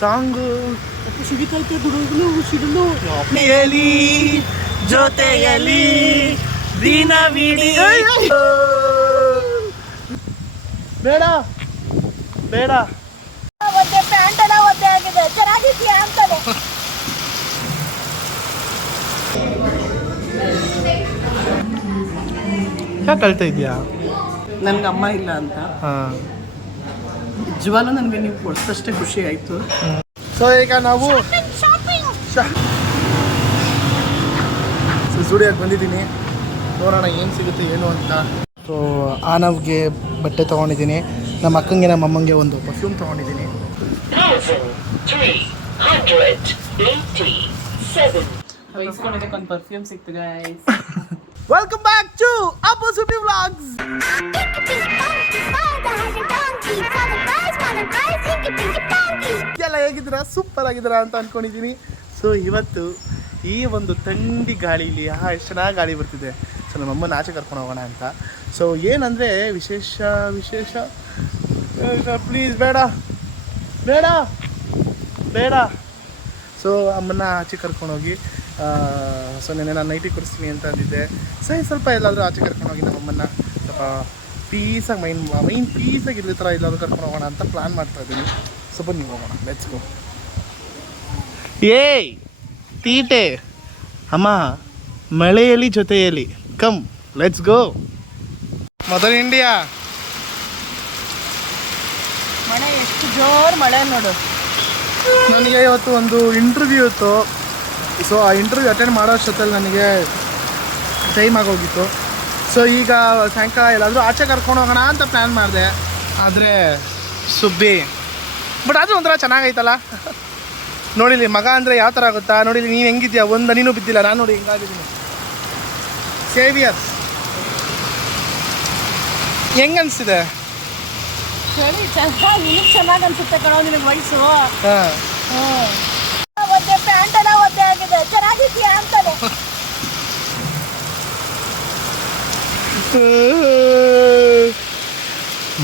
Song ಸಿಗುತ್ತೈತೆ ಬಿಡುಗಲು ಸಿಡಲು ಜೊತೆಯಲಿ ಜೊತೆಯಲಿ ದಿನವಿಡೀ ಬೇಡ ಬೇಡ ಒದ್ದೆ ಪ್ಯಾಂಟ್ ಎಲ್ಲ ಒದ್ದೆ ಆಗಿದೆ ಚೆನ್ನಾಗಿದ್ಯಾ ಅಂತಾನೆ. ಯಾಕೆ ಅಳ್ತಾ ಇದೆಯಾ? ನನ್ಗೆ ಅಮ್ಮ ಇಲ್ಲ ಅಂತ ಹಾಂ, ನಿಜವಾಗ್ಲೂ ನನಗೆ ನೀವು ಕೊಡ್ಸಷ್ಟೇ ಖುಷಿ ಆಯಿತು. ಸೊ ಈಗ ನಾವು ಸ್ಟುಡಿಯೋಗೆ ಬಂದಿದ್ದೀನಿ. ನೋಡೋಣ ಏನು ಸಿಗುತ್ತೆ ಏನು ಅಂತ. ಸೊ ಆನವ್ಗೆ ಬಟ್ಟೆ ತೊಗೊಂಡಿದ್ದೀನಿ, ನಮ್ಮ ಅಕ್ಕಂಗೆ ನಮ್ಮ ಅಮ್ಮಂಗೆ ಒಂದು ಪರ್ಫ್ಯೂಮ್ ತೊಗೊಂಡಿದ್ದೀನಿ. ವಹಿಸ್ಕೊಂಡಿದ್ದಕ್ಕೆ ಒಂದು ಪರ್ಫ್ಯೂಮ್ ಸಿಕ್ತು guys. Welcome back to Appu Subbi vlogs. ಎಲ್ಲ ಹೇಗಿದ್ದೀರಾ? ಸೂಪರ್ ಆಗಿದ್ದೀರಾ ಅಂತ ಅಂದ್ಕೊಂಡಿದ್ದೀನಿ. ಸೊ ಇವತ್ತು ಈ ಒಂದು ಥಂಡಿ ಗಾಳೀಲಿ ಎಷ್ಟು ಚೆನ್ನಾಗಿ ಗಾಳಿ ಬರ್ತಿದೆ. ಸೊ ನಮ್ಮಮ್ಮನ ಆಚೆ ಕರ್ಕೊಂಡು ಹೋಗೋಣ ಅಂತ. ಸೊ ಏನಂದರೆ ವಿಶೇಷ ಪ್ಲೀಸ್ ಬೇಡ ಬೇಡ ಬೇಡ. ಸೊ ಅಮ್ಮನ ಆಚೆ ಕರ್ಕೊಂಡೋಗಿ ಸೊ ನೆನ್ನೆ ನಾನು ನೈಟಿ ಕೊಡಿಸ್ತೀನಿ ಅಂತ ಅಂದಿದ್ದೆ. ಸರಿ ಸ್ವಲ್ಪ ಎಲ್ಲಾದರೂ ಆಚೆ ಕರ್ಕೊಂಡೋಗಿ ನಮ್ಮಮ್ಮನ ಸ್ವಲ್ಪ ಪೀಸಾಗಿ ಮೈನ್ ಪೀಸಾಗಿ ಇರೋ ಥರ ಎಲ್ಲಾದರೂ ಕರ್ಕೊಂಡು ಹೋಗೋಣ ಅಂತ ಪ್ಲ್ಯಾನ್ ಮಾಡ್ತಾಯಿದ್ದೀನಿ. ಸೊ ಬನ್ನಿ ಹೋಗೋಣ, ಲೆಟ್ಸ್ ಗೋ. ಏಯ್ ತೀಟೆ ಅಮ್ಮ, ಮಳೆಯಲ್ಲಿ ಜೊತೆಯಲ್ಲಿ come let's go. Mother India ಮಳೆ ಎಷ್ಟು ಜೋರು ಮಳೆ ನೋಡು. ನನಗೆ ಇವತ್ತು ಒಂದು ಇಂಟರ್ವ್ಯೂ ಇತ್ತು. ಸೊ ಆ ಇಂಟರ್ವ್ಯೂ ಅಟೆಂಡ್ ಮಾಡೋ ಅಷ್ಟೊತ್ತಲ್ಲಿ ನನಗೆ ಟೈಮ್ ಆಗೋಗಿತ್ತು. ಸೊ ಈಗ ಸಾಯಂಕಾಲ ಎಲ್ಲಾದರೂ ಆಚೆ ಕರ್ಕೊಂಡು ಹೋಗೋಣ ಅಂತ ಪ್ಲ್ಯಾನ್ ಮಾಡಿದೆ. ಆದರೆ ಸುಬ್ಬಿ ಬಟ್ ಆದರೂ ಒಂಥರ ಚೆನ್ನಾಗೈತಲ್ಲ. ನೋಡಿಲಿ ಮಗ ಅಂದರೆ ಯಾವ ಥರ ಆಗುತ್ತಾ? ನೋಡಿಲಿ ನೀನು ಹೆಂಗಿದ್ಯಾ? ಒಂದು ಹನಿನೂ ಬಿದ್ದಿಲ್ಲ. ನಾನು ನೋಡಿ ಹಿಂಗಾಗಿದ್ದೀನಿ. ಸೇವಿಯರ್ಸ್ ಹೆಂಗೆ ಅನಿಸ್ತಿದೆ? ಸರಿ ಚೆನ್ನಾಗಿ, ನಿನಗೆ ಚೆನ್ನಾಗಿ ಅನ್ಸುತ್ತೆ ಕಣೋ, ನಿನಗೆ ವಯಸ್ಸು. ಹಾಂ, ಒದ್ದೆ ಪ್ಯಾಂಟ್ ಎಲ್ಲ ಒದ್ದೆ ಆಗಿದೆ ಚೆನ್ನಾಗಿದ್ಯಾ ಅಂತಾನೆ.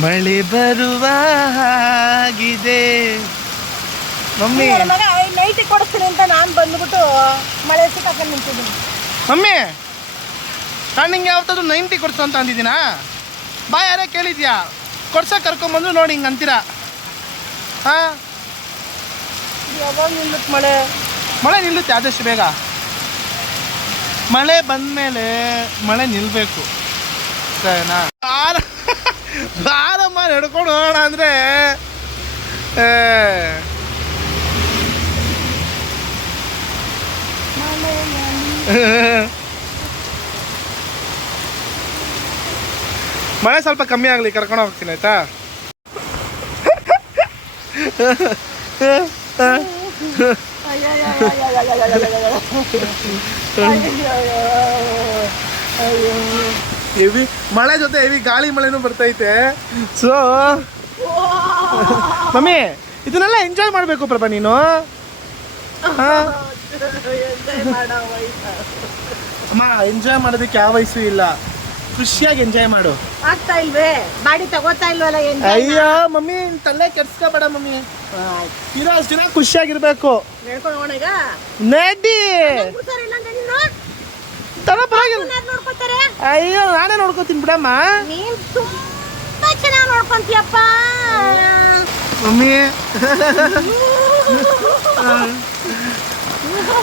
ಮಳೆ ಬರುವ ಹಾಗಿದೆ ಮಮ್ಮಿ. ಮಗ ನೈಟಿ ಕೊಡಿಸ್ತೀನಿ ಅಂತ ನಾನು ಬಂದ್ಬಿಟ್ಟು ಮಳೆ ಸಿಕ್ಕಾಕೊಂಡು ನಿಂತಿದ್ದೀನಿ. ಮಮ್ಮಿ ನಾನು ನಿಂಗೆ ಯಾವತ್ತಾದ್ರೂ 90 ಕೊಡ್ಸು ಅಂತ ಅಂದಿದ್ದೀನಾ? ಬಾ ಯಾರೇ ಕೇಳಿದ್ಯಾ? ಕೊಡ್ಸಕ್ಕೆ ಕರ್ಕೊಂಬಂದು ನೋಡಿ ಹಿಂಗೆ ಅಂತೀರಾ? ಹಾಂ, ಯಾವಾಗ ನಿಲ್ಲುತ್ತೆ ಮಳೆ? ಮಳೆ ನಿಲ್ಲುತ್ತೆ ಆದಷ್ಟು ಬೇಗ. ಮಳೆ ಬಂದಮೇಲೆ ಮಳೆ ನಿಲ್ಲಬೇಕು, ಸರಿನಾ? ಬಾರಮ್ಮ ನಡ್ಕೊಂಡು ಹೋಗೋಣ ಅಂದರೆ ಮಳೆ ಸ್ವಲ್ಪ ಕಮ್ಮಿ ಆಗಲಿ, ಕರ್ಕೊಂಡು ಹೋಗ್ತೀನಿ ಆಯ್ತಾ? ಹೆವಿ ಮಳೆ ಜೊತೆ ಹೆವಿ ಗಾಳಿ ಮಳೆನೂ ಬರ್ತೈತೆ. ಸೊ ಮಮ್ಮಿ ಇದನ್ನೆಲ್ಲ ಎಂಜಾಯ್ ಮಾಡಬೇಕು ಪ್ರಭಾ ನೀನು. ಅಮ್ಮ ಎಂಜಾಯ್ ಮಾಡೋದಕ್ಕೆ ಯಾವ ವಯಸ್ಸು ಇಲ್ಲ, ಖುಷಿಯಾಗಿ ಎಂಜಾಯ್ ಮಾಡು. ಆಗ್ತಾ ಇಲ್ವೇ? ಬಾಡಿ ತಗೋತಾ ಇಲ್ವಲ್ಲ? ಅಯ್ಯೋ ಮಮ್ಮಿ ತಲೆ ಕೆಡ್ಸ್ಕೋಬೇಡ ಮಮ್ಮಿ, ಇರೋ ಅಷ್ಟು ದಿನ ಖುಷಿಯಾಗಿರ್ಬೇಕು. ಹೇಳ್ಕೊಂಡು ಹೋಗೋಣ ಈಗ. ನಡಿ ತರ ಪರವಾಗಿಲ್ಲ. ನೋಡ್ಕೊತಾರೆ. ಅಯ್ಯೋ ನಾನೇ ನೋಡ್ಕೋತೀನಿ ಬಿಡಮ್ಮ. ನೀನ್ ತುಂಬಾ ಚೆನ್ನಾಗಿ ನೋಡ್ಕೊಂತೀಯಪ್ಪ ಮಮ್ಮಿ.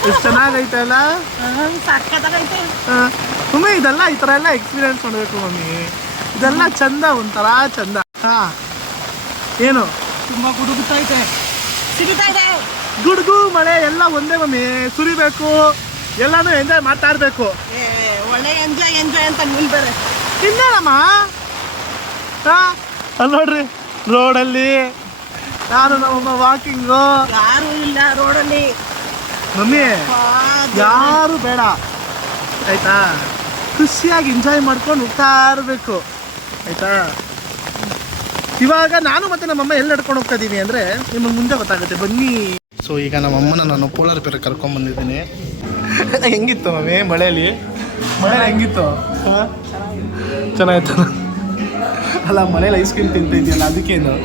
ಎಷ್ಟು ಚೆನ್ನಾಗೈತೆ ಅಲ್ಲ? ಸಕ್ಕತ್ತಾಗೈತೆ ಮಮ್ಮಿ ಇದೆಲ್ಲ ಈ ಥರ ಎಲ್ಲ ಎಕ್ಸ್ಪೀರಿಯನ್ಸ್ ಮಾಡಬೇಕು ಮಮ್ಮಿ. ಇದೆಲ್ಲ ಚಂದ, ಒಂಥರ ಚಂದ. ಹಾಂ ಏನು ತುಂಬ ಗುಡುಗುತ್ತೈತೆ, ಸಿಗುತ್ತಾ ಇದೆ. ಗುಡುಗು ಮಳೆ ಎಲ್ಲ ಒಂದೇ ಮಮ್ಮಿ, ಸುರಿಬೇಕು, ಎಲ್ಲಾನು ಎಂಜಾಯ್ ಮಾಡ್ತಾ ಇರಬೇಕು. ಒಳ್ಳೆ ಎಂಜಾಯ್ ಅಂತ ನಿಲ್ತಾರೆ. ಇನ್ನೇನಮ್ಮ? ಹಾಂ ಅಲ್ಲಿ ನೋಡ್ರಿ ರೋಡಲ್ಲಿ ನಾನು ನಮ್ಮಮ್ಮ ವಾಕಿಂಗು. ಯಾರು ಇಲ್ಲ ರೋಡಲ್ಲಿ ಮಮ್ಮಿ, ಯಾರು ಬೇಡ ಆಯ್ತಾ? ಖುಷಿಯಾಗಿ ಎಂಜಾಯ್ ಮಾಡ್ಕೊಂಡು ಹೋಗ್ತಾ ಇರಬೇಕು ಆಯ್ತಾ? ಇವಾಗ ನಾನು ಮತ್ತೆ ನಮ್ಮಮ್ಮ ಎಲ್ಲಿ ನಡ್ಕೊಂಡು ಹೋಗ್ತಾ ಇದ್ದೀವಿ ಅಂದರೆ ನಿಮಗೆ ಮುಂದೆ ಗೊತ್ತಾಗುತ್ತೆ, ಬನ್ನಿ. ಸೊ ಈಗ ನಮ್ಮಮ್ಮನ ನಾನು ಪೋಲಾರ್ ಬೇರೆ ಕರ್ಕೊಂಡ್ಬಂದಿದ್ದೀನಿ. ಹೆಂಗಿತ್ತು ಮಮ್ಮಿ ಮಳೆಯಲ್ಲಿ? ಮಳೆ ಹೆಂಗಿತ್ತು? ಹಾಂ ಚೆನ್ನಾಗಿತ್ತು ಅಲ್ಲ, ಮನೇಲಿ ಐಸ್ ಕ್ರೀಮ್ ತಿಂತಿದ್ಯಲ್ಲ ಅದಕ್ಕೇನು?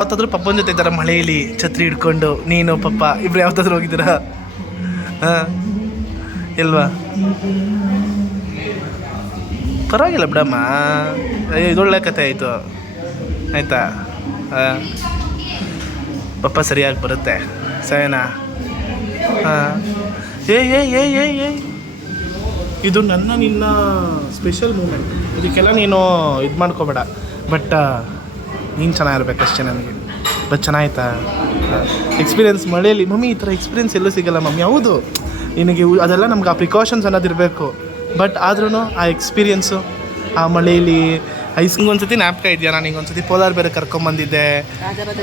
ಯಾವತ್ತಾದ್ರೂ ಪಪ್ಪನ ಜೊತೆ ಇದ್ದಾರ ಮಳೆಯಲ್ಲಿ ಛತ್ರಿ ಹಿಡ್ಕೊಂಡು ನೀನು ಪಪ್ಪ ಇಬ್ರು ಯಾವತ್ತಾದ್ರೂ ಹೋಗಿದ್ದೀರಾ? ಹಾಂ ಇಲ್ವಾ? ಪರವಾಗಿಲ್ಲ ಬಿಡಮ್ಮ. ಅಯ್ಯೋ ಇದೊಳ್ಳೆ ಕತೆ ಆಯಿತು ಆಯಿತಾ? ಹಾಂ ಪಪ್ಪ ಸರಿಯಾಗಿ ಬರುತ್ತೆ ಸರಿನಾ? ಹಾಂ ಏ ಇದು ನನ್ನ ನಿನ್ನ ಸ್ಪೆಷಲ್ ಮೂಮೆಂಟ್. ಇದಕ್ಕೆಲ್ಲ ನೀನು ಇದು ಮಾಡ್ಕೋಬೇಡ. ಬಟ್ ನೀನು ಚೆನ್ನಾಗಿರ್ಬೇಕು ಅಷ್ಟೇ ನನಗೆ. ಬಟ್ ಚೆನ್ನಾಯ್ತಾ ಎಕ್ಸ್ಪೀರಿಯೆನ್ಸ್ ಮಳೆಯಲ್ಲಿ? ಮಮ್ಮಿ ಈ ಥರ ಎಕ್ಸ್ಪೀರಿಯೆನ್ಸ್ ಎಲ್ಲೂ ಸಿಗಲ್ಲ ಮಮ್ಮಿ. ಹೌದು ನಿನಗೆ ಅದೆಲ್ಲ ನಮ್ಗೆ ಆ ಪ್ರಿಕಾಷನ್ಸ್ ಅನ್ನೋದಿರಬೇಕು. ಬಟ್ ಆದ್ರೂ ಆ ಎಕ್ಸ್ಪೀರಿಯೆನ್ಸು ಆ ಮಳೆಯಲ್ಲಿ ಒಂದ್ಸತಿ ಜ್ಞಾಪಕ ಇದೆಯಾ? ನಾನು ಹಿಂಗೊಂದ್ಸತಿ ಪೋಲಾರ್ ಬೇರೆ ಕರ್ಕೊಂಬಂದಿದ್ದೆ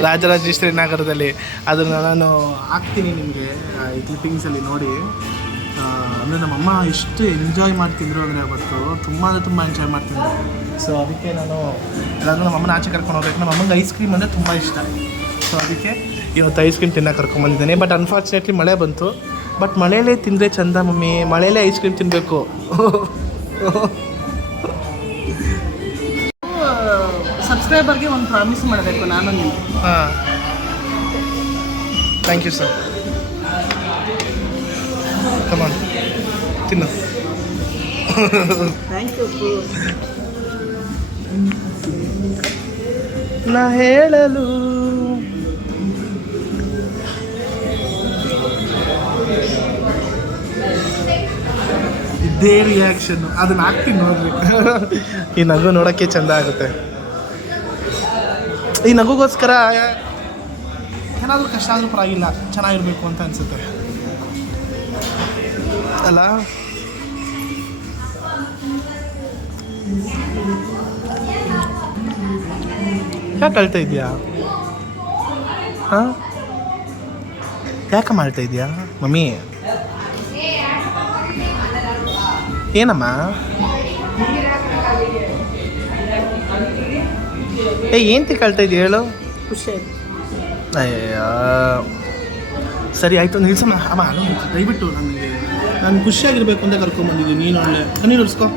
ರಾಜರಾಜೇಶ್ವರಿ ನಗರದಲ್ಲಿ. ಅದನ್ನು ನಾನು ಹಾಕ್ತೀನಿ ನಿಮಗೆ ಈ ಕ್ಲಿಪ್ಪಿಂಗ್ಸಲ್ಲಿ ನೋಡಿ. ಅಂದರೆ ನಮ್ಮಮ್ಮ ಎಷ್ಟು ಎಂಜಾಯ್ ಮಾಡ್ತಿದ್ರು ಅಂದರೆ ಅವತ್ತು ತುಂಬ ಅಂದರೆ ತುಂಬ ಎಂಜಾಯ್ ಮಾಡ್ತಿದ್ರು. ಸೊ ಅದಕ್ಕೆ ನಾನು ಎಲ್ಲಾದರೂ ನಮ್ಮಮ್ಮನ ಆಚೆ ಕರ್ಕೊಂಡು ಹೋಗ್ಬೇಕು. ನಮ್ಮ ಅಮ್ಮಂಗೆ ಐಸ್ ಕ್ರೀಮ್ ಅಂದರೆ ತುಂಬ ಇಷ್ಟ. ಸೊ ಅದಕ್ಕೆ ಇವತ್ತು ಐಸ್ ಕ್ರೀಮ್ ತಿನ್ನೋಕೆ ಕರ್ಕೊಂಬಂದಿದ್ದೇನೆ. ಬಟ್ ಅನ್ಫಾರ್ಚುನೇಟ್ಲಿ ಮಳೆ ಬಂತು. ಬಟ್ ಮಳೆಯಲ್ಲೇ ತಿಂದರೆ ಚಂದ ಮಮ್ಮಿ, ಮಳೆಯಲ್ಲೇ ಐಸ್ ಕ್ರೀಮ್ ತಿನ್ನಬೇಕು. ಸಬ್ಸ್ಕ್ರೈಬರ್ಗೆ ಒಂದು ಪ್ರಾಮಿಸ್ ಮಾಡಬೇಕು ನಾನು ನೀವು. ಹಾಂ ಥ್ಯಾಂಕ್ ಯು ಸರ್. ಕಮಾನ್ ತಿನ್ನು. Thank you. ನಾ ಹೇಳಲು ಇದೇ ರಿಯಾಕ್ಷನ್ನು. ಅದನ್ನ ಹಾಕ್ತೀನಿ ನೋಡ್ರಿ. ಈ ನಗು ನೋಡೋಕ್ಕೆ ಚೆಂದ ಆಗುತ್ತೆ. ಈ ನಗುಗೋಸ್ಕರ ಏನಾದರೂ ಕಷ್ಟ ಆದರೂ ಪರವಾಗಿಲ್ಲ, ಚೆನ್ನಾಗಿರ್ಬೇಕು ಅಂತ ಅನಿಸುತ್ತೆ ಅಲ್ಲ? ಯಾಕೆ ಅಳ್ತಾ ಇದೆಯಾ? ಹಾಂ ಯಾಕಮ್ಮ ಅಳ್ತಾ ಇದೆಯಾ ಮಮ್ಮಿ? ಏನಮ್ಮ? ಏನು ತಿಳ್ಕೊಳ್ತಾ ಇದೆಯಾ ಹೇಳು? ಖುಷಿ ಆಯ್ತು. ಅಯ್ಯ ಸರಿ ಆಯಿತು ನಿಲ್ಸಮ್ಮ. ಅಮ್ಮ ದಯವಿಟ್ಟು ನನಗೆ ನಾನು ಖುಷಿಯಾಗಿರ್ಬೇಕು ಅಂತ ಕರ್ಕೊಂಡ್ಬಂದಿದ್ದೀನಿ. ನೀನು ಒಳ್ಳೆ ಕಣ್ಣೀರು ಉರ್ಸ್ಕೊ.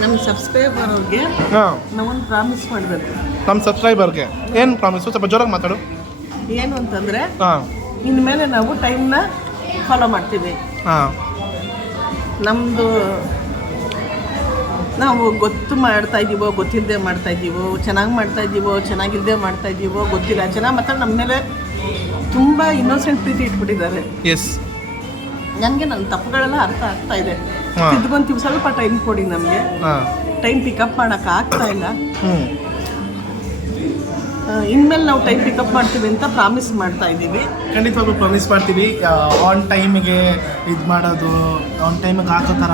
ನಮ್ಮ ಸಬ್ಸ್ಕ್ರೈಬರ್ ಅವ್ರಿಗೆ ಹಾಂ ನಾವೊಂದು ಪ್ರಾಮಿಸ್ ಮಾಡಬೇಕು. ನಮ್ಮ ಸಬ್ಸ್ಕ್ರೈಬರ್ಗೆ ಏನು ಪ್ರಾಮಿಸು? ಸ್ವಲ್ಪ ಜೋರಾಗಿ ಮಾತಾಡು. ಏನು ಅಂತಂದರೆ ಹಾಂ ಇನ್ಮೇಲೆ ನಾವು ಟೈಮ್ನ ಫಾಲೋ ಮಾಡ್ತೀವಿ. ಹಾಂ ನಮ್ಮದು ನಾವು ಗೊತ್ತು ಮಾಡ್ತಾಯಿದ್ದೀವೋ ಗೊತ್ತಿಲ್ಲದೆ ಮಾಡ್ತಾಯಿದ್ದೀವೋ, ಚೆನ್ನಾಗಿ ಮಾಡ್ತಾಯಿದ್ದೀವೋ ಚೆನ್ನಾಗಿಲ್ಲದೆ ಮಾಡ್ತಾಯಿದ್ದೀವೋ ಗೊತ್ತಿಲ್ಲ. ಚೆನ್ನಾಗಿ ಮಾತ್ರ ನಮ್ಮ ಮೇಲೆ ತುಂಬ ಇನ್ನೋಸೆಂಟ್ ಪ್ರೀತಿ ಇಟ್ಬಿಟ್ಟಿದ್ದಾರೆ. ಎಸ್ ನನಗೆ ನನ್ನ ತಪ್ಪುಗಳೆಲ್ಲ ಅರ್ಥ ಆಗ್ತಾ ಇದೆ. ಹಾಂ ತಿದ್ಕೊಂತೀವಿ, ಸ್ವಲ್ಪ ಟೈಮ್ ಕೊಡಿ ನಮಗೆ. ಹಾಂ ಟೈಮ್ ಪಿಕಪ್ ಮಾಡೋಕೆ ಆಗ್ತಾ ಇಲ್ಲ. ಹ್ಞೂ ಇನ್ಮೇಲೆ ನಾವು ಟೈಮ್ ಪಿಕಪ್ ಮಾಡ್ತೀವಿ ಅಂತ ಪ್ರಾಮಿಸ್ ಮಾಡ್ತಾ ಇದ್ದೀವಿ. ಖಂಡಿತವಾಗ್ಲೂ ಪ್ರಾಮಿಸ್ ಮಾಡ್ತೀವಿ. ಆನ್ ಟೈಮಿಗೆ ಇದು ಮಾಡೋದು, ಆನ್ ಟೈಮಿಗೆ ಹಾಕೋ ಥರ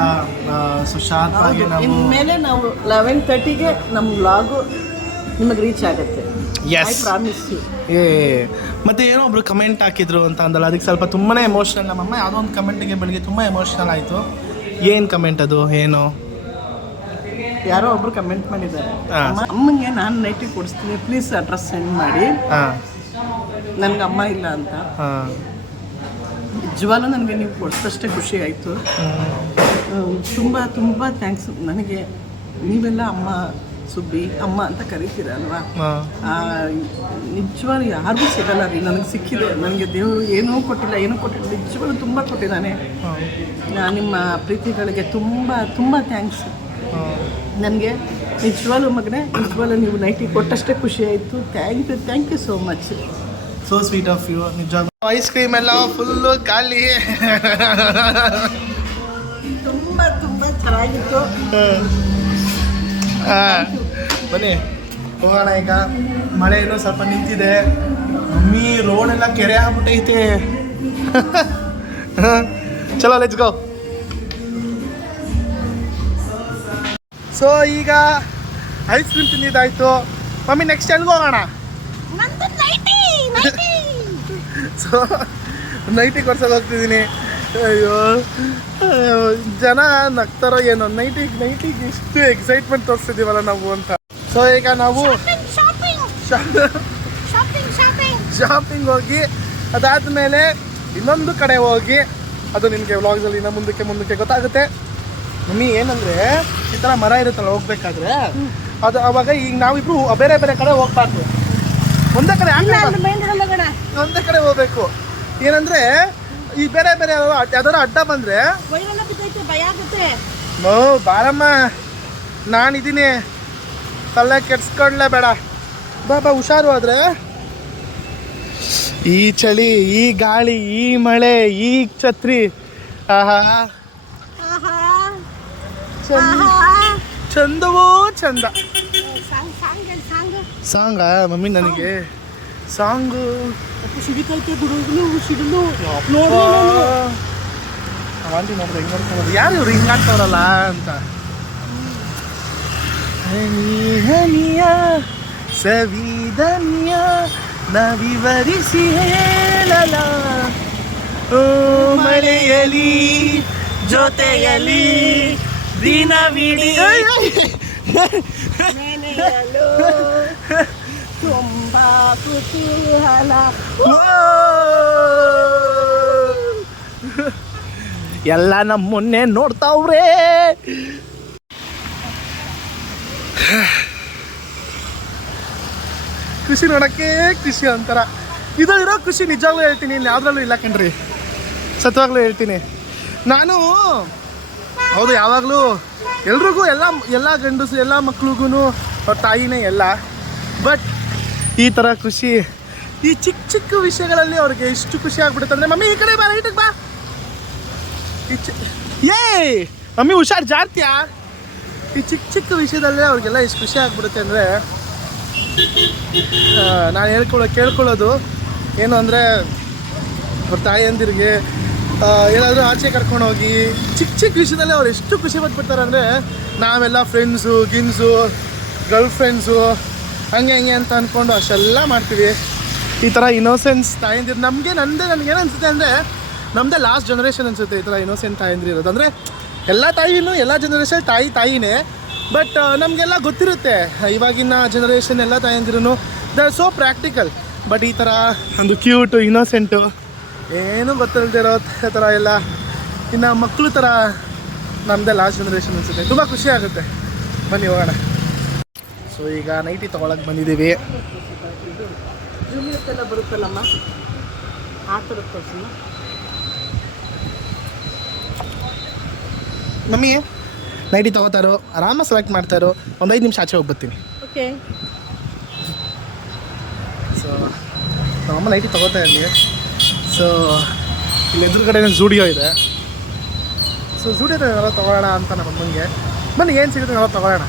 ಶಾರ್ಪಾಗಿ ನಾವು ಇನ್ಮೇಲೆ ನಾವು 11:30ಗೆ ನಮ್ಮ ವ್ಲಾಗು ನಿಮಗೆ ರೀಚ್ ಆಗುತ್ತೆ. Yes promise you. ಮತ್ತು ಏನೋ ಒಬ್ರು ಕಮೆಂಟ್ ಹಾಕಿದ್ರು ಅಂತ ಅಂದಲ್ಲ, ಅದಕ್ಕೆ ಸ್ವಲ್ಪ ತುಂಬಾ ಎಮೋಷ್ನಲ್. ನಮ್ಮಮ್ಮ ಯಾವುದೋ ಒಂದು ಕಮೆಂಟಿಗೆ ಬೆಳಿಗ್ಗೆ ತುಂಬ ಎಮೋಷ್ನಲ್ ಆಯಿತು. ಏನು ಕಮೆಂಟ್ ಅದು? ಏನು ಯಾರೋ ಒಬ್ರು ಕಮೆಂಟ್ ಮಾಡಿದ್ದಾರೆ, ಹಾಂ. ಅಮ್ಮಂಗೆ ನಾನು ನೈಟಿ ಕೊಡಿಸ್ತೀನಿ ಪ್ಲೀಸ್ ಅಡ್ರೆಸ್ ಸೆಂಡ್ ಮಾಡಿ. ಹಾಂ ನನಗೆ ಅಮ್ಮ ಇಲ್ಲ ಅಂತ. ಹಾಂ ನಿಜವಾಗ್ಲೂ ನನಗೆ ನೀವು ಕೊಡಿಸೋಷ್ಟೇ ಖುಷಿ ಆಯಿತು. ತುಂಬ ತುಂಬ ಥ್ಯಾಂಕ್ಸ್. ನನಗೆ ನೀವೆಲ್ಲ ಅಮ್ಮ ಸುಬ್ಬಿ ಅಮ್ಮ ಅಂತ ಕರಿತೀರಲ್ವಾ? ನಿಜವಾಗ್ಲೂ ಯಾರಿಗೂ ಸಿಗಲ್ಲ ರೀ. ನನಗೆ ಸಿಕ್ಕಿದೆ. ನನಗೆ ದೇವರು ಏನೂ ಕೊಟ್ಟಿಲ್ಲ, ನಿಜವಾಗ್ಲೂ ತುಂಬ ಕೊಟ್ಟಿದ್ದಾನೆ. ನಿಮ್ಮ ಪ್ರೀತಿಗಳಿಗೆ ತುಂಬ ತುಂಬ ಥ್ಯಾಂಕ್ಸ್. ನನಗೆ ನಿಜವಾಗ್ಲೂ ಮಗನೇ, ನಿಜವಾಗ್ಲೂ ನೀವು ನೈಟಿ ಕೊಟ್ಟಷ್ಟೇ ಖುಷಿ ಆಯಿತು. Thank you so much. So sweet of you. ನಿಜ ಐಸ್ ಕ್ರೀಮ್ ಎಲ್ಲ ಫುಲ್ಲು ಖಾಲಿ. ತುಂಬ ತುಂಬ ಚೆನ್ನಾಗಿತ್ತು. ಬನ್ನಿ ಹೋಗೋಣ ಈಗ. ಮಳೆ ಏನೋ ಸ್ವಲ್ಪ ನಿಂತಿದೆ. ಮಮ್ಮಿ ರೋಡೆಲ್ಲ ಕೆರೆ ಆಗ್ಬಿಟ್ಟೈತೆ. ಚಲೋ ಲೆಟ್ಸ್ ಗೋ. ಸೊ ಈಗ ಐಸ್ ಕ್ರೀಮ್ ತಿಂದಿದ್ದಾಯ್ತು. ಮಮ್ಮಿ ನೆಕ್ಸ್ಟ್ ಎಲ್ಲಿಗೆ ಹೋಗೋಣ? ಸೊ ನೈಟಿಗೆ ಕೊಡ್ಸೋಕೆ ಹೋಗ್ತಿದ್ದೀನಿ. ಅಯ್ಯೋ ಜನ ನಗ್ತಾರೋ ಏನೋ. ನೈಟಿಗೆ ಎಷ್ಟು ಎಕ್ಸೈಟ್ಮೆಂಟ್ ತೋರಿಸ್ತಿದ್ದೀವಲ್ಲ ನಾವು ಅಂತ. ಸೊ ಈಗ ನಾವು ಶಾಪಿಂಗ್ ಹೋಗಿ ಅದಾದಮೇಲೆ ಇನ್ನೊಂದು ಕಡೆ ಹೋಗಿ, ಅದು ನಿಮಗೆ ವ್ಲಾಗ್ಸಲ್ಲಿ ಇನ್ನೂ ಮುಂದಕ್ಕೆ ಗೊತ್ತಾಗುತ್ತೆ. ಮಮ್ಮಿ ಏನಂದರೆ ಈ ಥರ ಮರ ಇರುತ್ತಲ್ಲ ಹೋಗ್ಬೇಕಾದ್ರೆ ಅದು ಅವಾಗ ಈಗ ನಾವಿಬ್ರು ಬೇರೆ ಬೇರೆ ಕಡೆ ಹೋಗ್ಬಾರ್ದು, ಒಂದೇ ಕಡೆ ಒಂದೇ ಕಡೆ ಹೋಗ್ಬೇಕು. ಏನಂದರೆ ಈ ಬೇರೆ ಬೇರೆ ಯಾವ್ದಾರು ಅಡ್ಡ ಬಂದರೆ ಭಯ ಆಗುತ್ತೆ. ನೋ ಬಾರಮ್ಮ, ನಾನಿದ್ದೀನಿ, ತಲೆ ಕೆಡ್ಸ್ಕೊಳ್ಳೇ ಬೇಡ, ಬಾ ಹುಷಾರು. ಆದರೆ ಈ ಚಳಿ, ಈ ಗಾಳಿ, ಈ ಮಳೆ, ಈ ಛತ್ರಿ, ಆಹಾ ಚಂದವೋ ಚಂದ. ಸಾಂಗ ಮಮ್ಮಿ ನನಗೆ ಸಾಂಗು ಸಿಡಿಕೈತೆ ಗುಡುಗ್ಲು ಸಿಡಿಲು ಅವಂತಿ ನೋಡಿದ್ರೆ ಹಿಂಗೆ ನೋಡ್ಕೊಂಡು ಯಾರು ಇವ್ರು ಹಿಂಗೆ ಆಡ್ತಾವ್ರಲ್ಲ ಅಂತ. ಹನಿ ಹನಿಯ ಸವಿದನಿಯ ನವಿವರಿಸಿ ಹೇಳಲ, ಓ ಮಳೆಯಲಿ ಜೊತೆಯಲಿ ದಿನವಿಡೀ ತುಂಬಾ ಕುತೂಹಲ. ಎಲ್ಲ ನಮ್ಮನ್ನೇ ನೋಡ್ತಾವ್ರೆ. ಖುಷಿ ನೋಡೋಕ್ಕೆ ಖುಷಿ ಒಂಥರ. ಇರೋ ಖುಷಿ ನಿಜವಾಗ್ಲೂ ಹೇಳ್ತೀನಿ, ಇನ್ನು ಯಾವುದ್ರಲ್ಲೂ ಇಲ್ಲ ಕಣ್ರಿ, ಸತ್ವಾಗ್ಲೂ ಹೇಳ್ತೀನಿ. ನಾನು ಹೌದು ಯಾವಾಗಲೂ ಎಲ್ರಿಗೂ ಎಲ್ಲ ಗಂಡಸು ಎಲ್ಲ ಮಕ್ಳಿಗೂ ಅವ್ರ ತಾಯಿನೇ ಎಲ್ಲ. ಬಟ್ ಈ ಥರ ಖುಷಿ ಈ ಚಿಕ್ಕ ಚಿಕ್ಕ ವಿಷಯಗಳಲ್ಲಿ ಅವ್ರಿಗೆ ಎಷ್ಟು ಖುಷಿ ಆಗ್ಬಿಡುತ್ತೆ ಅಂದರೆ, ಮಮ್ಮಿ ಈ ಕಡೆ ಬಾ, ರೈಟಿಗೆ ಬಾ, ಏಯ್ ಮಮ್ಮಿ ಹುಷಾರು ಜಾರ್ತಿಯಾ. ಈ ಚಿಕ್ಕ ಚಿಕ್ಕ ವಿಷಯದಲ್ಲೇ ಅವ್ರಿಗೆಲ್ಲ ಎಷ್ಟು ಖುಷಿ ಆಗ್ಬಿಡುತ್ತೆ ಅಂದರೆ, ನಾನು ಕೇಳ್ಕೊಳ್ಳೋದು ಏನು ಅಂದರೆ, ಅವ್ರ ತಾಯಿಯಂದಿರಿಗೆ ಏನಾದರೂ ಆಚೆ ಕರ್ಕೊಂಡೋಗಿ ಚಿಕ್ಕ ಚಿಕ್ಕ ವಿಷಯದಲ್ಲೇ ಅವ್ರು ಎಷ್ಟು ಖುಷಿ ಪಟ್ಬಿಡ್ತಾರೆ ಅಂದರೆ, ನಾವೆಲ್ಲ ಫ್ರೆಂಡ್ಸು ಗಿನ್ಸು ಗರ್ಲ್ ಫ್ರೆಂಡ್ಸು ಹಂಗೆ ಅಂತ ಅಂದ್ಕೊಂಡು ಅಷ್ಟೆಲ್ಲ ಮಾಡ್ತೀವಿ. ಈ ಥರ ಇನ್ನೋಸೆನ್ಸ್ ತಾಯಂದಿರು ನನಗೇನು ಅನಿಸುತ್ತೆ ಅಂದರೆ, ನಮ್ಮದೇ ಲಾಸ್ಟ್ ಜನ್ರೇಷನ್ ಅನಿಸುತ್ತೆ ಈ ಥರ ಇನ್ನೋಸೆಂಟ್ ತಾಯಂದಿರು ಇರೋದು. ಅಂದರೆ ಎಲ್ಲ ತಾಯಿನೂ ಎಲ್ಲ ಜನ್ರೇಷನ್ ತಾಯಿನೇ, ಬಟ್ ನಮಗೆಲ್ಲ ಗೊತ್ತಿರುತ್ತೆ ಇವಾಗಿನ ಜನ್ರೇಷನ್ ಎಲ್ಲ ತಾಯಂದಿರೂ they are so practical. But ಈ ಥರ ಒಂದು ಕ್ಯೂಟು ಇನ್ನೋಸೆಂಟು ಏನೂ ಗೊತ್ತಿಲ್ದಿರೋ ಥರ ಎಲ್ಲ ಇನ್ನು ಮಕ್ಕಳು ಥರ ನಮ್ಮದೇ ಲಾಸ್ಟ್ ಜನ್ರೇಷನ್ ಅನಿಸುತ್ತೆ. ತುಂಬ ಖುಷಿ ಆಗುತ್ತೆ. ಬನ್ನಿ ಹೋಗೋಣ. ಸೊ ಈಗ ನೈಟಿ ತೊಗೊಳಕ್ಕೆ ಬಂದಿದ್ದೀವಿ. ಜುಮಿರುತ್ತೆಲ್ಲ ಬರುತ್ತಲ್ಲಮ್ಮ ಆ ಥರ ತೋರಿಸಮ್ಮ. ಮಮ್ಮಿ ನೈಟಿ ತೊಗೋತಾರೋ ಆರಾಮಾಗಿ ಸೆಲೆಕ್ಟ್ ಮಾಡ್ತಾರೋ, ಒಂದು 5 ನಿಮಿಷ ಆಚೆ ಹೋಗ್ಬರ್ತೀನಿ. ಓಕೆ. ಸೊ ನಮ್ಮಮ್ಮ ನೈಟಿ ತೊಗೋತಾ ಇರಲಿ. ಸೊ ಇಲ್ಲಿ ಎದುರುಗಡೆ ಝೂಡಿಯೋ ಇದೆ. ಸೊ ಝೂಡಿಯೋದ ಎಲ್ಲ ತೊಗೊಳ್ಳೋಣ ಅಂತ ನಮ್ಮಮ್ಮನಿಗೆ. ಬನ್ನಿ ಏನು ಸಿಗುತ್ತೆ ಎಲ್ಲ ತೊಗೊಳ್ಳೋಣ.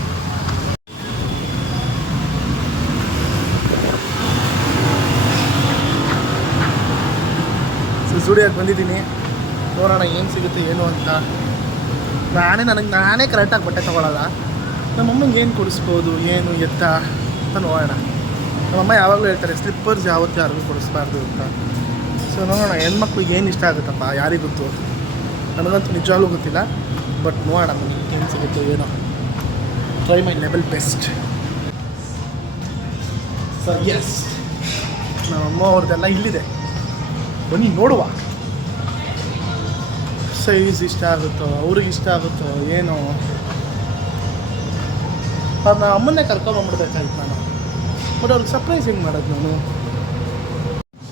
ಸೊ ಝೂಡಿಯೋಗೆ ಬಂದಿದ್ದೀನಿ, ನೋಡೋಣ ಏನು ಸಿಗುತ್ತೆ ಏನು ಅಂತ. ನಾನೇ ಕರೆಕ್ಟಾಗಿ ಬಟ್ಟೆ ತೊಗೊಳ್ಳಲ್ಲ. ನಮ್ಮಮ್ಮಂಗೆ ಏನು ಕೊಡಿಸ್ಬೋದು ಏನು ಎತ್ತ ಅಂತ ನೋಡೋಣ. ನಮ್ಮಮ್ಮ ಯಾವಾಗಲೂ ಹೇಳ್ತಾರೆ ಸ್ಲಿಪ್ಪರ್ಸ್ ಯಾವತ್ತೂ ಯಾರಿಗೂ ಕೊಡಿಸ್ಬಾರ್ದು ಅಂತ. ಸೊ ನೋಡೋಣ ಹೆಣ್ಮಕ್ಳಿಗೆ ಏನು ಇಷ್ಟ ಆಗುತ್ತಪ್ಪ, ಯಾರಿಗೆ ಗೊತ್ತು, ನನಗಂತೂ ನಿಜವಾಗ್ಲೂ ಗೊತ್ತಿಲ್ಲ. ಬಟ್ ನೋಡೋಣ ಏನು ಸಿಗುತ್ತೆ ಏನೋ. Try my level best. So yes, ನಮ್ಮಮ್ಮ ಅವ್ರದ್ದೆಲ್ಲ ಇಲ್ಲಿದೆ, ಬನ್ನಿ ನೋಡುವ. ಸೈಜ್ ಇಷ್ಟ ಆಗುತ್ತೋ ಅವ್ರಿಗೆ ಇಷ್ಟ ಆಗುತ್ತೋ ಏನೋ. ಅವ್ರನ್ನ ಅಮ್ಮನ್ನೇ ಕರ್ಕೊಂಬಂದ್ಬಿಡ್ಬೇಕಾಯ್ತು ನಾನು. ಬಟ್ ಅವ್ರಿಗೆ ಸರ್ಪ್ರೈಸ್ ಹೆಂಗೆ ಮಾಡೋದು ನಾನು.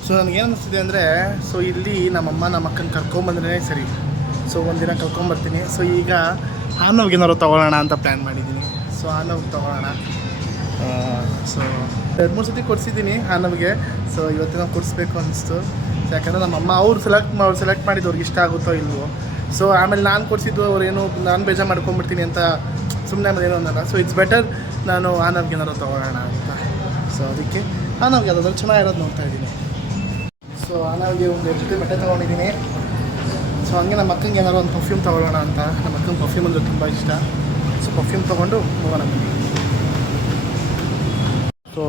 ಸೊ ನನಗೇನು ಅನ್ನಿಸ್ತಿದೆ ಅಂದರೆ, ಸೊ ಇಲ್ಲಿ ನಮ್ಮಮ್ಮ ನಮ್ಮ ಅಕ್ಕನ ಕರ್ಕೊಂಬಂದ್ರೆ ಸರಿ. ಸೊ ಒಂದಿನ ಕರ್ಕೊಂಬರ್ತೀನಿ. ಸೊ ಈಗ ಹಾನವ್ಗೆ ಏನಾದ್ರು ತೊಗೊಳ್ಳೋಣ ಅಂತ ಪ್ಲ್ಯಾನ್ ಮಾಡಿದ್ದೀನಿ. ಸೊ ಹಾನವ್ಗೆ ತೊಗೊಳ್ಳೋಣ. ಸೊ 2-3 ಸತಿ ಕೊಡಿಸಿದ್ದೀನಿ ಹಾನವ್ಗೆ. ಸೊ ಇವತ್ತಿನ ಕೊಡಿಸ್ಬೇಕು ಅನ್ನಿಸ್ತು. ಯಾಕಂದರೆ ನಮ್ಮಮ್ಮ ಅವ್ರು ಸೆಲೆಕ್ಟ್ ಮಾಡಿದ್ದು ಅವ್ರಿಗೆ ಇಷ್ಟ ಆಗುತ್ತೋ ಇಲ್ವೋ. ಸೊ ಆಮೇಲೆ ನಾನು ಕೊಡಿಸಿದ್ದು ಅವ್ರೇನು ನಾನು ಬೇಜಾರು ಮಾಡ್ಕೊಂಬಿಡ್ತೀನಿ ಅಂತ ಸುಮ್ಮನೆ ಆಮೇಲೆ ಏನೋ ಅನ್ನಲ್ಲ. ಸೊ ಇಟ್ಸ್ ಬೆಟರ್ ನಾನು ಹಾನವ್ಗೆ ಏನಾದ್ರು ತೊಗೊಳ್ಳೋಣ ಅಂತ. ಸೊ ಅದಕ್ಕೆ ಹಾನವ್ಗೆ ಅದ್ರಲ್ಲಿ ಚೆನ್ನಾಗಿರೋದು ನೋಡ್ತಾ ಇದ್ದೀನಿ. ಸೊ ಹಾನವ್ಗೆ ಒಂದು 2 ಜೊತೆ ಬಟ್ಟೆ ತೊಗೊಂಡಿದ್ದೀನಿ. ಸೊ ಹಂಗೆ ನಮ್ಮ ಅಕ್ಕಂಗೆ ಏನಾದ್ರು ಒಂದು ಪರ್ಫ್ಯೂಮ್ ತೊಗೊಳ್ಳೋಣ ಅಂತ. ನಮ್ಮ ಅಕ್ಕಂಗೆ ಪರ್ಫ್ಯೂಮ್ ಅಂದರೆ ತುಂಬ ಇಷ್ಟ. ಸೊ ಪರ್ಫ್ಯೂಮ್ ತೊಗೊಂಡು ಹೋಗೋಣ. ಸೊ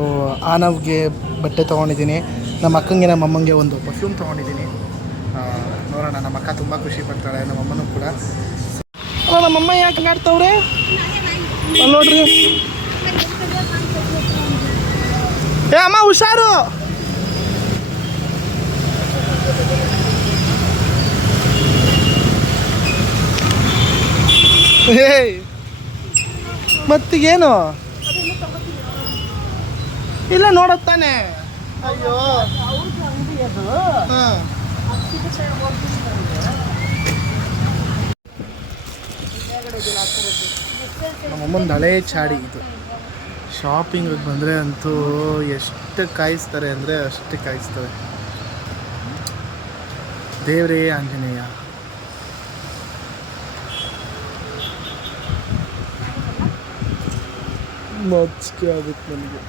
ಹಾನವ್ಗೆ ಬಟ್ಟೆ ತೊಗೊಂಡಿದ್ದೀನಿ. ನಮ್ಮ ಅಕ್ಕಂಗೆ ನಮ್ಮ ಅಮ್ಮಂಗೆ ಒಂದು ಪರ್ಫ್ಯೂಮ್ ತೊಗೊಂಡಿದ್ದೀನಿ. ನೋಡೋಣ, ನಮ್ಮ ಅಕ್ಕ ತುಂಬ ಖುಷಿ ಪಡ್ತಾಳೆ, ನಮ್ಮ ಅಮ್ಮನೂ ಕೂಡ. ನಮ್ಮಮ್ಮ ಯಾಕೆ ಆಡ್ತವ್ರೆ ನೋಡ್ರಿ. ಏ ಅಮ್ಮ ಹುಷಾರು. ಏಯ್ ಮತ್ತೀಗೇನು ಇಲ್ಲ ನೋಡೋದು ತಾನೆ. ಅಯ್ಯೋ ಹಾಂ ನಮ್ಮಮ್ಮನ ಹಳೆ ಚಾಡಿ ಇದು. ಶಾಪಿಂಗಿಗೆ ಬಂದರೆ ಅಂತೂ ಎಷ್ಟು ಕಾಯಿಸ್ತಾರೆ ಅಂದರೆ ಅಷ್ಟು ಕಾಯಿಸ್ತಾರೆ. ದೇವರೇ ಆಂಜನೇಯ. ಮಚ್ಕೆ ಆಗುತ್ತೆ ನನಗೆ.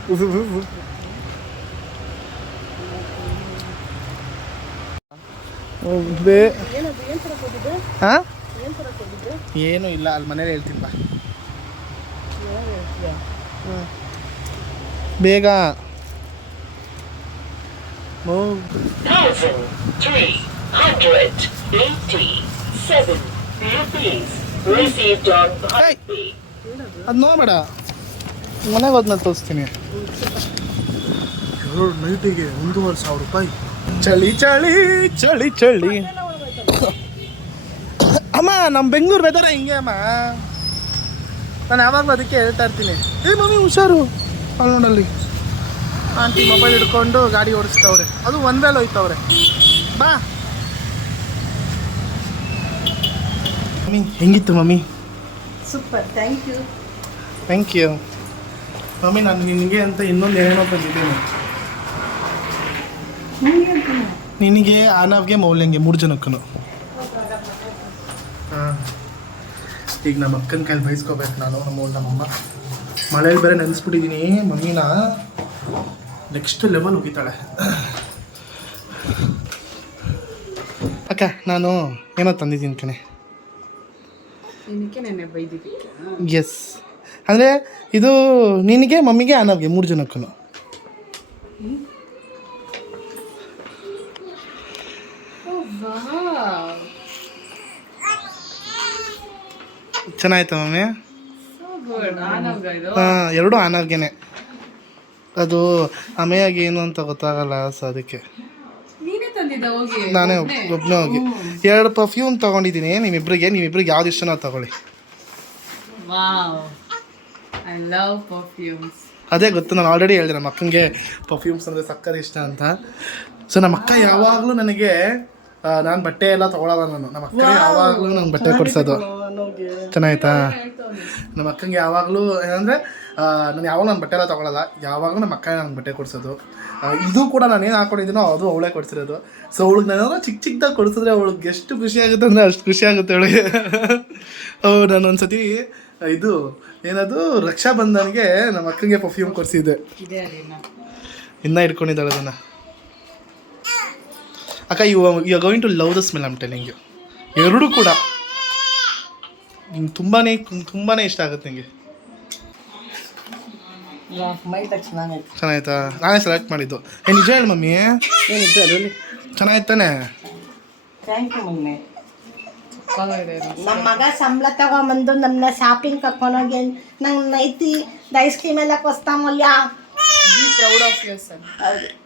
ಹಾಂ ಏನೂ ಇಲ್ಲ, ಅಲ್ಲಿ ಮನೇಲಿ ಹೇಳ್ತೀನಿ ಬಾ. ಬೇಗ 1,387 rupees received on Bharti. ಅದು ನೋಡಬೇಡ, ಮನೆಗೆ ಹೋದ್ಮೇಲೆ ತೋರಿಸ್ತೀನಿ. ನೈಟಿಗೆ 1,500 ರೂಪಾಯಿ. ಚಳಿ ಚಳಿ ಚಳಿ ಚಳಿ ಅಮ್ಮ. ನಮ್ಮ ಬೆಂಗಳೂರು ವೆದರ ಹಿಂಗೆ ಅಮ್ಮ. ನಾನು ಯಾವಾಗಲೂ ಅದಕ್ಕೆ ಹೇಳ್ತಾ ಇರ್ತೀನಿ, ಏ ಮಮ್ಮಿ ಹುಷಾರು. ಅಲ್ಲಿ ಆಂಟಿ ಮೊಬೈಲ್ ಹಿಡ್ಕೊಂಡು ಗಾಡಿ ಓಡಿಸ್ತವ್ರೆ, ಅದು ಒಂದು ವೇಳೆ ಹೋಯ್ತವ್ರೆ. ಬಾ ಮಮ್ಮಿ, ಹೆಂಗಿತ್ತು mummy? Super, thank you. Thank you mummy. ನಾನು ನಿನಗೆ ಅಂತ ಇನ್ನೊಂದು ಏನೇನೋ ತಂದಿದ್ದೀನಿ. ನಿನಗೆ, ಆನವ್ಗೆ, ಮೌಲ್ಯಂಗೆ 3 ಜನಕ್ಕೂ. ಹಾಂ, ಈಗ ನಮ್ಮ ಅಕ್ಕನ ಕೈಲಿ ಬಯಸ್ಕೋಬೇಕು ನಾನು. ನಮ್ಮಮ್ಮ ಮಳೇಲಿ ಬೇರೆ ನೆನೆಸ್ಬಿಟ್ಟಿದ್ದೀನಿ ಮಮ್ಮಿನ. ನೆಕ್ಸ್ಟ್ ಲೆವೆಲ್ ಹೋಗಿದ್ದಾಳೆ ಅಕ್ಕ. ನಾನು ಏನೋ ತಂದಿದ್ದೀನಿ ಕಣೆ. ಎಸ್, ಅಂದರೆ ಇದು ನಿನಗೆ, ಮಮ್ಮಿಗೆ, ಆನವ್ಗೆ 3 ಜನಕ್ಕೂ. ಚೆನ್ನಾಯ್ತಾ ಮಮ್ಮಿ? ಹಾಂ, ಎರಡು ಆನವ್ಗೆನೆ. ಅದು ಅಮೆಯಾಗಿ ಏನು ಅಂತ ಗೊತ್ತಾಗಲ್ಲ, ಸೊ ಅದಕ್ಕೆ ನಾನೇ ಒಬ್ಬನೇ ಹೋಗಿ 2 ಪರ್ಫ್ಯೂಮ್ ತೊಗೊಂಡಿದ್ದೀನಿ ನಿಮ್ಮಿಬ್ರಿಗೆ. ಯಾವ್ದು ಇಷ್ಟನೋ ತಗೊಳ್ಳಿ. ಅದೇ ಗೊತ್ತು, ನಾನು ಆಲ್ರೆಡಿ ಹೇಳಿದೆ ನಮ್ಮ ಅಕ್ಕನಿಗೆ ಪರ್ಫ್ಯೂಮ್ಸ್ ಅಂದರೆ ಸಕ್ಕತ್ ಇಷ್ಟ ಅಂತ. ಸೊ ನಮ್ಮ ಅಕ್ಕ ಯಾವಾಗಲೂ ನನಗೆ, ನಾನು ಬಟ್ಟೆ ಎಲ್ಲ ತೊಗೊಳಲ್ಲ ನಾನು. ನಮ್ಮ ಅಕ್ಕ ಯಾವಾಗಲೂ ನಂಗೆ ಬಟ್ಟೆ ಕೊಡಿಸೋದು. ಚೆನ್ನಾಯ್ತಾ? ನಮ್ಮ ಅಕ್ಕಂಗೆ ಯಾವಾಗಲೂ ಏನಂದರೆ, ನಾನು ಯಾವಾಗ ನಾನು ಬಟ್ಟೆ ಎಲ್ಲ ತೊಗೊಳಲ್ಲ, ಯಾವಾಗಲೂ ನಮ್ಮ ಅಕ್ಕ ನನಗೆ ಬಟ್ಟೆ ಕೊಡಿಸೋದು. ಇದು ಕೂಡ ನಾನು ಏನು ಹಾಕ್ಕೊಂಡಿದ್ದೀನೋ ಅದು ಅವಳೇ ಕೊಡಿಸಿರೋದು. ಸೊ ಅವಳಿಗೆ ನಾನು ಚಿಕ್ಕದಾಗಿ ಕೊಡಿಸಿದ್ರೆ ಅವಳಿಗೆ ಎಷ್ಟು ಖುಷಿ ಆಗುತ್ತೆ ಅಂದರೆ ಅಷ್ಟು ಖುಷಿ ಆಗುತ್ತೆ ಅವಳಿಗೆ. ನಾನು ಒಂದು ಸತಿ ಇದು ಏನದು ರಕ್ಷಾಬಂಧನ್ಗೆ ನಮ್ಮ ಅಕ್ಕಂಗೆ ಪರ್ಫ್ಯೂಮ್ ಕೊಡಿಸಿದ್ದೆ. ಇನ್ನೂ ಇಟ್ಕೊಂಡಿದ್ದಾಳೆ ಅದನ್ನು. ಅಕ್ಕ, you are going to love the smell, I am telling you. ಎರಡೂ ಕೂಡ ನಿಂಗೆ ತುಂಬಾ ಇಷ್ಟ ಆಗುತ್ತೆ ನಿಂಗೆ. ಚೆನ್ನಾಯ್ತಾ? ನಾನೇ ಸೆಲೆಕ್ಟ್ ಮಾಡಿದ್ದು. ನಿಜ ಹೇಳಿ ಮಮ್ಮಿ, ಏನಿತ್ತು ಅದರಲ್ಲಿ? ಚೆನ್ನಾಯ್ತಾನೆ? Thank you mummy. ನಮ್ಮ ಮಗ ಸಂಬಳ ತಗೊಂಬಂದು ನನ್ನ ಶಾಪಿಂಗ್ ಕರ್ಕೊಂಡೋಗಿ ನಂಗೆ ನೈತಿ ಐಸ್ ಕ್ರೀಮ್ ಎಲ್ಲ ಕೊಸ್ತಾಮಲ್ಯ.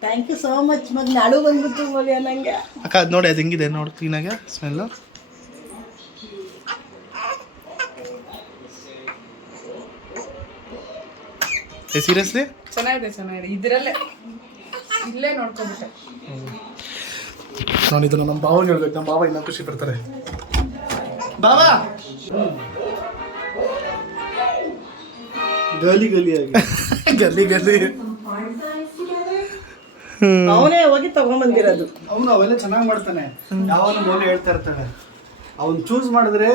Thank you so much. ಮತ್ತೆ ನಾಳು ಬಂದ್ಬಿಟ್ಟು ಮಲ್ಯ ನನಗೆ. ಅಕ್ಕ ಅದು ನೋಡಿ, ಅದು ಹೆಂಗಿದೆ ನೋಡಿ ಕ್ಲೀನಾಗೆ ಸ್ಮೆಲ್ಲು. ಸೀರಿಯಸ್ಲಿ ಚೆನ್ನಾಗಿದೆ. ಇದರಲ್ಲೇ ಇಲ್ಲೇ ನೋಡ್ಕೊಂಡ್ಬಿಟ್ಟೆ. ನಾನು ಇದನ್ನು ನಮ್ಮ ಭಾವಗೆ ಹೇಳ್ಬೇಕು. ನಮ್ಮ ಭಾವ ಇನ್ನೂ ಖುಷಿ ಪಡ್ತಾರೆ. ಬಾಬಾ ಗಲಿ ಗಲಿಯಾಗಿ ಗಲಿ ಅವನೇ ಹೋಗಿ ತಗೊಂಡ್ಬಂದಿರೋದು. ಅವನು ಅವೆಲ್ಲ ಚೆನ್ನಾಗಿ ಮಾಡ್ತಾನೆ. ಯಾವನು ಮೌಲ್ಯ ಹೇಳ್ತಾ ಇರ್ತಾನೆ, ಅವ್ನು ಚೂಸ್ ಮಾಡಿದ್ರೆ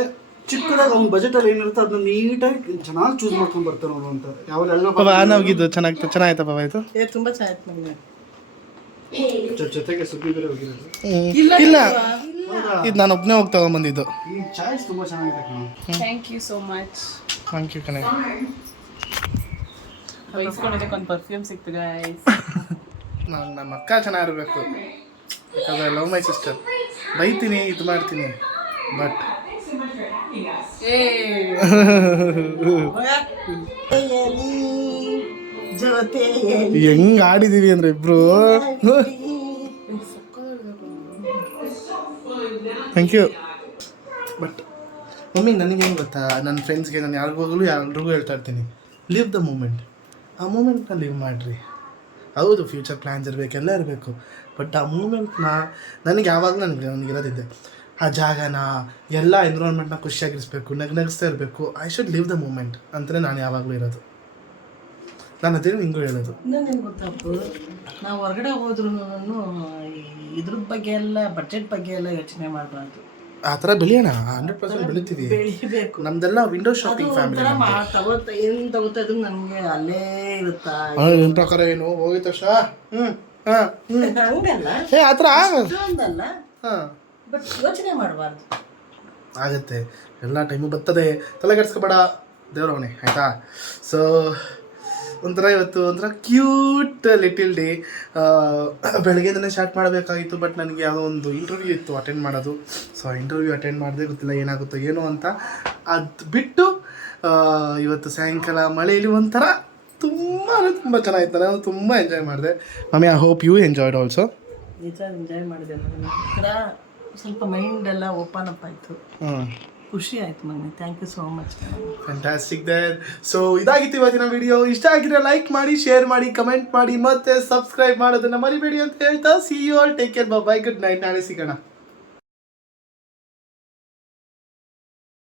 ಚಿಕ್ಕದಾಗಿ ಅವ್ನ ಬಜೆಟಲ್ಲಿ ಏನಿರುತ್ತೆ ಅದನ್ನ ನೀಟಾಗಿ ಚೆನ್ನಾಗಿ ಚೂಸ್ ಮಾಡ್ಕೊಂಡು ಬರ್ತಾನೆ ಅವನು ಅಂತ. ಬಾಬಾ ನಾವಿದ್ದು ಚೆನ್ನಾಯ್ತಾ ಬಾಬಾ? ಇದು ತುಂಬ ಚೆನ್ನಾಗಿತ್ತು ಮಮ್ಮಿ. ಜೊತೆಗೆ ಸುದ್ದಿ ಬೇರೆ ಹೋಗಿರೋದು. ಇಲ್ಲ, ಇದು ನಾನು ಒಬ್ಬನೇ ಹೋಗಿ ತಗೊಂಡ್ಬಂದಿದ್ದು. ಈ ಚಾಯ್ಸ್ ತುಂಬ ಚೆನ್ನಾಗಿದೆ ಕಣ. Thank you so much. Thank you ಕಣೆ. ಬೈಸ್ಕೊಂಡಿದ್ದಕ್ಕೆ ಒಂದು ಪರ್ಫ್ಯೂಮ್ ಸಿಕ್ತು ಗೈಸ್. ನಾನು ನಮ್ಮ ಅಕ್ಕ ಚೆನ್ನಾಗಿರ್ಬೇಕು, ಯಾಕಂದರೆ ಲವ್ ಮೈ ಸಿಸ್ಟರ್. ಬೈತೀನಿ, ಇದು ಮಾಡ್ತೀನಿ, ಬಟ್ ಹೆಂಗ್ ಆಡಿದೀವಿ ಅಂದ್ರೆ ಇಬ್ರು. Thank you. ಬಟ್ ಮಮ್ಮಿ ನನಗೇನು ಗೊತ್ತಾ, ನನ್ನ ಫ್ರೆಂಡ್ಸ್ಗೆ ನಾನು ಎಲ್ರಿಗೂ ಹೇಳ್ತಾ ಇರ್ತೀನಿ, ಲಿವ್ ದ ಮೂಮೆಂಟ್. ಆ ಮೂಮೆಂಟ್ನ ಲಿವ್ ಮಾಡಿರಿ. ಹೌದು, ಫ್ಯೂಚರ್ ಪ್ಲ್ಯಾನ್ಸ್ ಇರಬೇಕು, ಎಲ್ಲ ಇರಬೇಕು, ಬಟ್ ಆ ಮೂಮೆಂಟ್ನ ನನಗೆ ಯಾವಾಗಲೂ ನನಗಿರೋದಿದ್ದೆ, ಆ ಜಾಗನ ಎಲ್ಲ ಎನ್ವಿರಾನ್ಮೆಂಟ್ನ ಖುಷಿಯಾಗಿರಿಸ್ಬೇಕು, ನಗಿಸ್ತಾ ಇರಬೇಕು. I should live the moment ಅಂತಲೇ ನಾನು ಯಾವಾಗಲೂ ಇರೋದು. ನಾನು ಅದೇ ನಿಂಗೂ ಹೇಳೋದು. ಇನ್ನೊಂದೇನು ಗೊತ್ತಪ್ಪು, ನಾವು ಹೊರಗಡೆ ಹೋದ್ರೂ ಇದ್ರದ್ ಬಗ್ಗೆ ಎಲ್ಲ ಬಡ್ಜೆಟ್ ಬಗ್ಗೆ ಎಲ್ಲ ಯೋಚನೆ ಮಾಡಬಾರ್ದು. ಆ ಥರ ಬೆಳೆಯೋಣ, 100% ಬೆಳಿತೀವಿ. ಬೆಳಿಬೇಕು. ನಮ್ದೆಲ್ಲ ವಿಂಡೋ ಶಾಪಿಂಗ್ ಫ್ಯಾಮಿಲಿ. ಏನು ತಗೋತಾ ಇದ್ರು ನನಗೆ ಅಲ್ಲೇ ಇರುತ್ತಾ. ನಿಮ್ಮ ಪ್ರಕಾರ ಏನು ಹೋಗಿ ತಕ್ಷಣ ಹಂಗಲ್ಲ, ಆ ಥರ ಒಂದಲ್ಲ, ಹಾಂ ಬಟ್ ಯೋಚನೆ ಮಾಡಬಾರ್ದು. ಆಗುತ್ತೆ, ಎಲ್ಲ ಟೈಮು ಬರ್ತದೆ, ತಲೆ ಕೆಡ್ಸ್ಕೊಬೇಡ, ದೇವ್ರವನೇ, ಆಯಿತಾ? ಸೊ ಒಂಥರ ಇವತ್ತು ಒಂಥರ ಕ್ಯೂಟ್ ಲಿಟಿಲ್ ಡೇ. ಬೆಳಗ್ಗೆಯಿಂದಲೇ ಸ್ಟಾರ್ಟ್ ಮಾಡಬೇಕಾಗಿತ್ತು, ಬಟ್ ನನಗೆ ಯಾವುದೋ ಒಂದು ಇಂಟರ್ವ್ಯೂ ಇತ್ತು ಅಟೆಂಡ್ ಮಾಡೋದು. ಸೊ ಇಂಟರ್ವ್ಯೂ ಅಟೆಂಡ್ ಮಾಡಿದೆ, ಗೊತ್ತಿಲ್ಲ ಏನಾಗುತ್ತೋ ಏನೋ ಅಂತ. ಅದು ಬಿಟ್ಟು ಇವತ್ತು ಸಾಯಂಕಾಲ ಮಳೆಯಲ್ಲಿ ಒಂಥರ ತುಂಬ ಚೆನ್ನಾಗಿತ್ತು. ನಾನು ತುಂಬ ಎಂಜಾಯ್ ಮಾಡಿದೆ. Mummy, I hope you enjoyed also. ನಿಜ ಎಂಜಾಯ್ ಮಾಡಿದೆ. ಒಂಥರ ಸ್ವಲ್ಪ ಮೈಂಡ್ ಎಲ್ಲ ಓಪನ್ ಅಪ್ ಆಯಿತು, ಖುಷಿ ಆಯ್ತು ಮನೆ. Thank you so much. Fantastic there. So ಇದಾಗಿತ್ತು ಇವತ್ತಿನ ವಿಡಿಯೋ. ಇಷ್ಟ ಆಗಿದ್ರೆ ಲೈಕ್ ಮಾಡಿ, ಶೇರ್ ಮಾಡಿ, ಕಮೆಂಟ್ ಮಾಡಿ, ಮತ್ತೆ ಸಬ್ಸ್ಕ್ರೈಬ್ ಮಾಡೋದನ್ನ ಮರಿಬೇಡಿ ಅಂತ ಹೇಳ್ತಾ, see you all, take care, bye, good night. ನಾಳೆ ಸಿಗೋಣ.